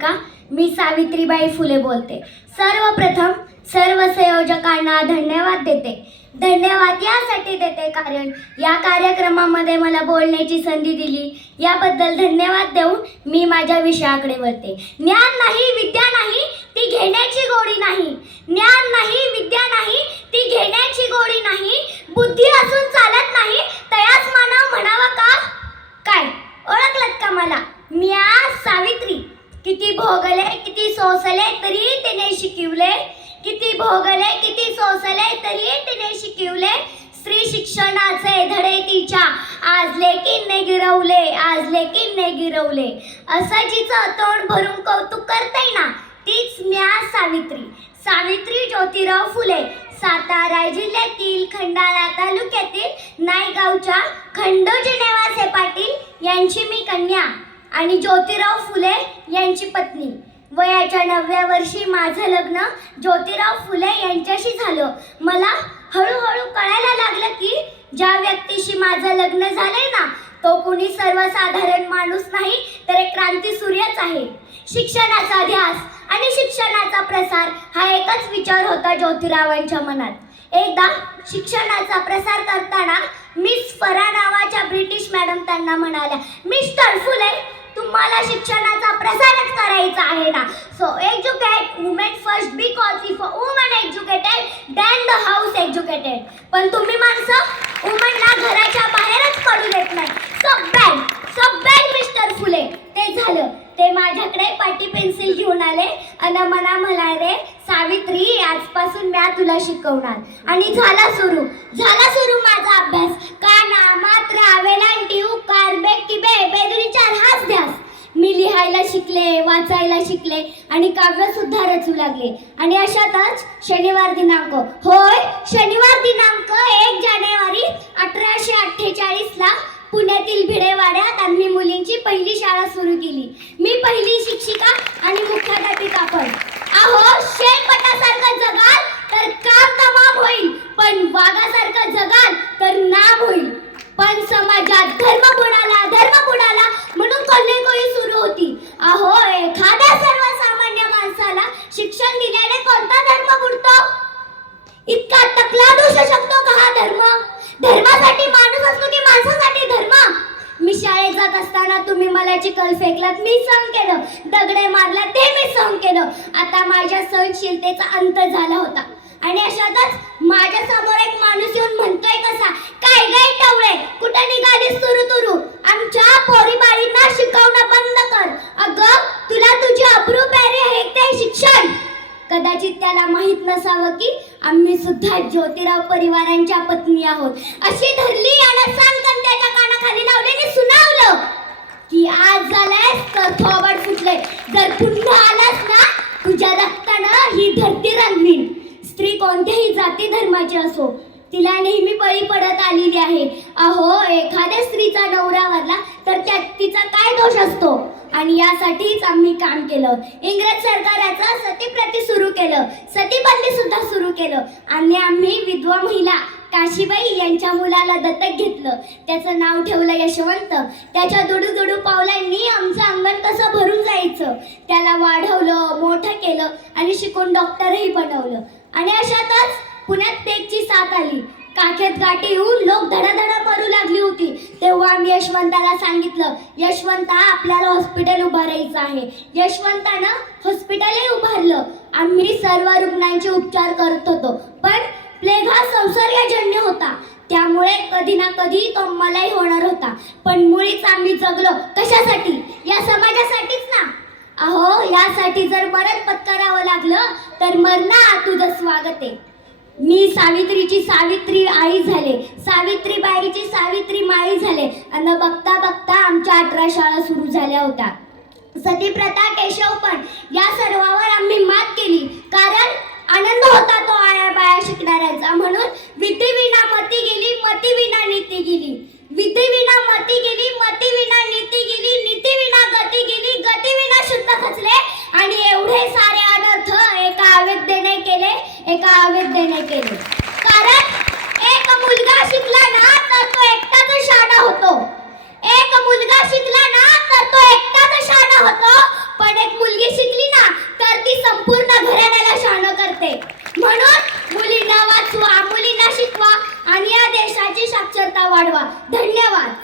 का मी सावित्रीबाई फुले बोलते। सर्वप्रथम सर्व संयोजकांना धन्यवाद देते। धन्यवाद यासाठी देते कारण या कार्यक्रमामध्ये मला बोलण्याची संधी दिली, याबद्दल धन्यवाद देऊन मी माझ्या विषयाकडे वळते। ज्ञान नाही विद्या नाही ती घेण्याची गोडी नाही, ज्ञान नाही विद्या नाही ती घेण्याची गोडी नाही, बुद्धी असून चालत नाही तयाच मानव म्हणावा का काय। ओळखलत का मला? मी आज सावित्री। किती भोगले किती सोसले तरी तिने शिकवले, किती भोगले किती सोसले तरी तिने शिकवले, स्त्री शिक्षणाचे धडे तिच्या आज लेकीने गिरवले, आज लेकीने गिरवले। असं जिचं तोंड भरून कौतुक करते ना तीच मी आज सावित्री। सावित्री ज्योतिराव फुले, सातारा जिल्ह्यातील खंडाळा तालुक्यातील नायगावच्या खंडोजी नेवासे पाटील यांची मी कन्या आणि ज्योतिराव फुले यांची पत्नी। वयाच्या 9व्या वर्षी माझं लग्न ज्योतिराव फुले यांच्याशी झालं। मला हळूहळू कळायला लागलं की ज्या व्यक्तीशी माझं लग्न झालंय ना तो कोणी सर्वसाधारण माणूस नाही तर एक क्रांतिसूर्यच आहे। शिक्षणाचा ध्यास आणि शिक्षणाचा प्रसार हा एकच विचार होता ज्योतिरावांच्या मनात। एकदा शिक्षणाचा प्रसार करताना मिस फरा नावाच्या ब्रिटिश मॅडम त्यांना म्हणाल्या, मिस्टर फुले तुम्हाला शिक्षणाचा प्रसारच करायचा आहे ना, so educate women first because if a woman educated then the house educated. पण तुम्ही माणसं वुमनला घराच्या बाहेरच पडू देत नाही। सब बॅड मिस्टर फुले। ते झालं ते माझ्याकडे पाटी पेन्सिल घेऊन आले आणि मला म्हणाले, सावित्री आजपासून मी तुला शिकवणार। आणि झाला सुरू माझा अभ्यास। काना मात्रा वेलांटी उकार बेकी बे बेदुरी चार हाच ध्यास। मी लिहायला शिकले, वाचायला शिकले आणि काव्य सुद्धा रचू लागले। आणि अशातच शनिवार दिनांक 1 जानेवारी 1848 ला पुण्यातील भिडेवाड्यात आम्ही मुलींची पहिली शाळा सुरू केली। मी पहिली शिक्षिका आणि मुख्याध्यापिका पण। अहो शेळपटासारखं जगाल तर काम तमाम होईल, पण वाघासारखं जगाल तर नाम होईल। पण समाजात धर्म बुडाला म्हणून कोल्हेकोळी सुरू होती। अहो एखाद्या सर्वसामान्य माणसाला शिक्षण दिल्याने कोणता धर्म बुडतो? इतका टकला दोष शकतो का हा धर्म? धर्मासाठी माणूस असतो की माणसासाठी धर्म? मी शाळेत जात असताना तुम्ही मला चिखल फेकलात, मी सहन केलं, दगडे मारला ते मी सहन केलं। आता माझ्या सहनशीलतेचा अंत झाला होता आणि अशातच माझ्या समोर एक माणूस येऊन म्हणतोय कसा, काय गै टवळे कुठं निघालीस तुरू? आमच्या पोरीबाळींना शिकवणं बंद कर। अगं तुला तुझी अब्रू प्यारी आहे ते शिक्षण। कदाचित त्याला माहित नसावं की आम्ही सुद्धा ज्योतिराव परिवारांच्या पत्नी आहोत। अशी धरली आणि सांगताना त्याच्या कानाखाली लावलेली सुनावलं की आज झालंयस तर थोबड फुटले, जर पुन्हा आलास ना तुझ्या रक्तानं ही धरती रंगवीन। स्त्री कोणत्याही जाती धर्माची असो तिला नेहमी बळी पडत आलेली आहे। अहो एखाद्या स्त्रीचा नवरा वारला तर त्यात तिचा काय दोष असतो? आणि यासाठीच आम्ही काम केलं। इंग्रज सरकाराचं सतीप्रती सुरू केलं, सतीबंदी सुद्धा सुरू केलं आणि आम्ही विधवा महिला काशीबाई यांच्या मुलाला दत्तक घेतलं। त्याचं नाव ठेवलं यशवंत। त्याच्या दुडू पावलांनी आमचं अंगण कसं भरून जायचं त्याला वाढवलं, मोठं केलं आणि शिकून डॉक्टरही बनवलं। आणि अशातच पुण्यात पेगची साथ आली। काखेत गाठी येऊन लोक धडाधडा मरू लागली होती। तेव्हा आम्ही यशवंताला सांगितलं, यशवंता आपल्याला हॉस्पिटल उभारायचं आहे। यशवंतानं हॉस्पिटलही उभारलं। आम्ही सर्व रुग्णांचे उपचार करत होतो, पण प्लेग हा संसर्गजन्य होता, त्यामुळे कधी ना कधी तो मलाही होणार होता। पण मुळीच आम्ही जगलो कशासाठी? या समाजासाठीच ना। अहो यासाठी जर मरण पत्करावं लागलं तर मरणा तुझं स्वागत आहे। मी सावित्रीची सावित्री आई झाले, सावित्रीबाईची सावित्री माई झाले आणि बघता बघता आमच्या 18 शाळा सुरू झाल्या होत्या। सतीप्रथा केशवपण या सर्वावर आम्ही मात केली कारण आनंद होता तो आया बाया शिकणाऱ्यांचा। म्हणून विधी विना मती गेली, मती विना नीती गेली। विधी विना मती गेली, मती विना नीती गेली, नीती विना गती गेली, गती विना शुद्ध खचले आणि एवढे सारे अनर्थ एका अविद्येने केले। कारण एक मुलगा शिकला ना तर तो एकटाच शहाणा होतो। एक मुलगा शिकला ना तर तो एकटाच शहाणा होतो, पण एक मुलगी ती संपूर्ण घराण्याला शहाणं करते. म्हणून मुलींना वाचवा, मुलींना शिकवा आणि या देशाची साक्षरता वाढवा. धन्यवाद.